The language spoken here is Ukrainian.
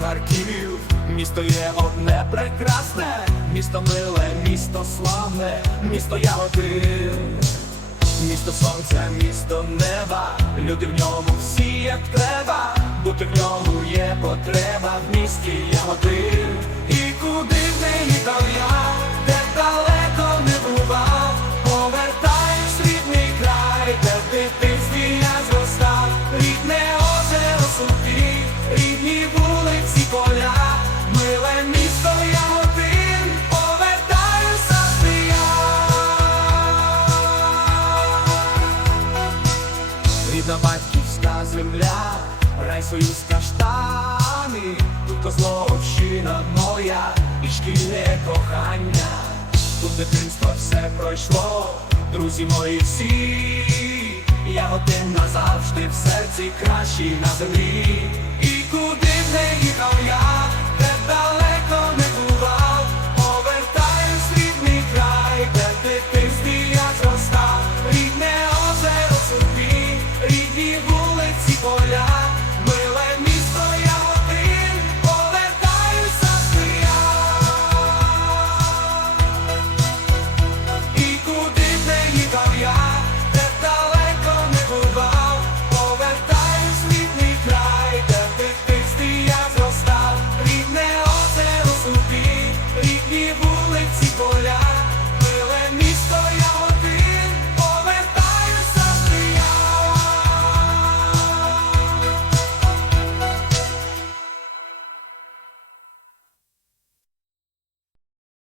парків. Місто є одне прекрасне, місто миле, місто славне, місто ягодин. Місто сонця, місто неба, люди в ньому всі як треба, бути в ньому є потреба в місті ягоди. Земля, рай союз каштани, тут козловщина моя і шкільне кохання, тут дитинство все пройшло, друзі мої всі, я один назавжди в серці кращий на землі, і куди б не їхав я, поля.